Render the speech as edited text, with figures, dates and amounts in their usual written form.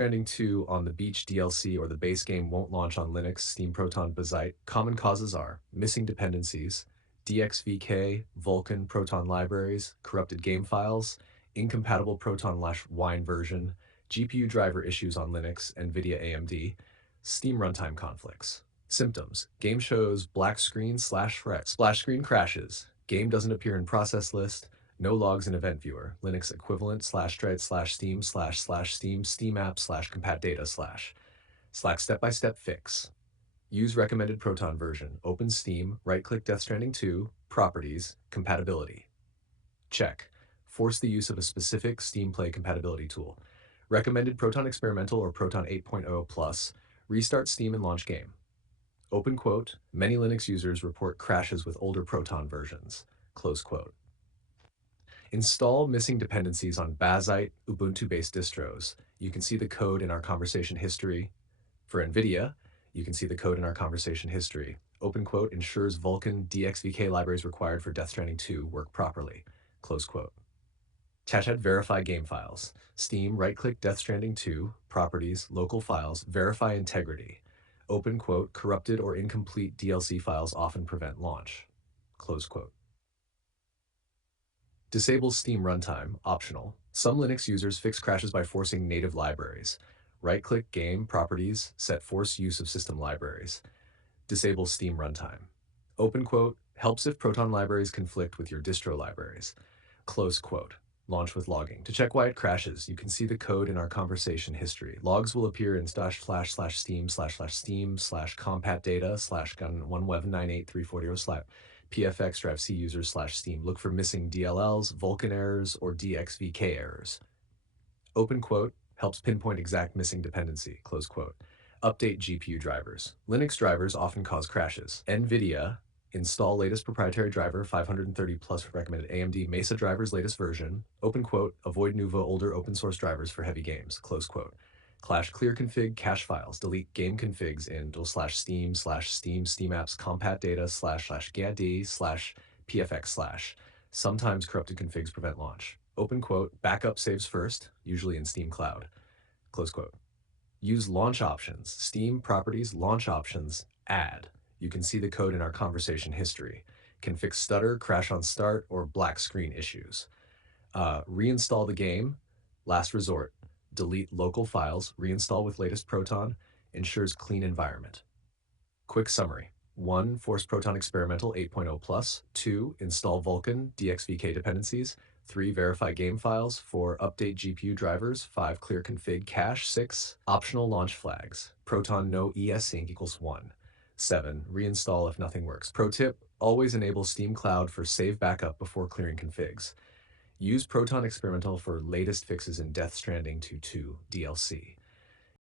Stranding 2 on the Beach DLC or the base game won't launch on Linux, Steam Proton Bazzite. Common causes are missing dependencies, DXVK, Vulkan Proton libraries, corrupted game files, incompatible Proton-Wine version, GPU driver issues on Linux, NVIDIA AMD, Steam runtime conflicts. Symptoms: game shows black screen splash screen crashes, game doesn't appear in process list, no logs in event viewer, Linux equivalent /dread /steam /steam steam app /compat data /slack step-by-step fix. Use recommended Proton version. Open Steam, right-click Death Stranding 2, Properties, Compatibility. Check. Force the use of a specific Steam Play compatibility tool. Recommended Proton Experimental or Proton 8.0 Plus. Restart Steam and launch game. Open quote, many Linux users report crashes with older Proton versions. Close quote. Install missing dependencies on Bazzite, Ubuntu-based distros. You can see the code in our conversation history. For NVIDIA, you can see the code in our conversation history. Open quote, ensures Vulkan DXVK libraries required for Death Stranding 2 work properly. Close quote. Verify game files. Steam, right-click Death Stranding 2, Properties, Local Files, Verify Integrity. Open quote, corrupted or incomplete DLC files often prevent launch. Close quote. Disable Steam runtime, optional. Some Linux users fix crashes by forcing native libraries. Right-click Game, Properties, set Force use of system libraries. Disable Steam runtime. Open quote, helps if Proton libraries conflict with your distro libraries. Close quote. Launch with logging. To check why it crashes, you can see the code in our conversation history. Logs will appear in /steam/compat data /gun1web98340 pfx drive c users /steam. Look for missing DLLs, Vulkan errors, or DXVK errors. Open quote, helps pinpoint exact missing dependency, close quote. Update GPU drivers. Linux drivers often cause crashes. NVIDIA, install latest proprietary driver 530 plus recommended AMD Mesa drivers latest version. Open quote, avoid Nouveau older open source drivers for heavy games, close quote. Clash clear config cache files. Delete game configs in /steam steam apps compat data /gad /pfx/. Sometimes corrupted configs prevent launch. Open quote, backup saves first, usually in Steam Cloud. Close quote. Use launch options. Steam properties, launch options, add. You can see the code in our conversation history. Can fix stutter, crash on start, or black screen issues. Reinstall the game, last resort. Delete local files, reinstall with latest Proton, ensures clean environment. Quick summary. 1. Force Proton Experimental 8.0 Plus. 2. Install Vulkan DXVK dependencies. 3. Verify game files. 4. Update GPU drivers. 5. Clear config cache. 6. Optional launch flags. Proton no esync equals 1. 7. Reinstall if nothing works. Pro tip, always enable Steam Cloud for save backup before clearing configs. Use Proton Experimental for latest fixes in Death Stranding 2 DLC.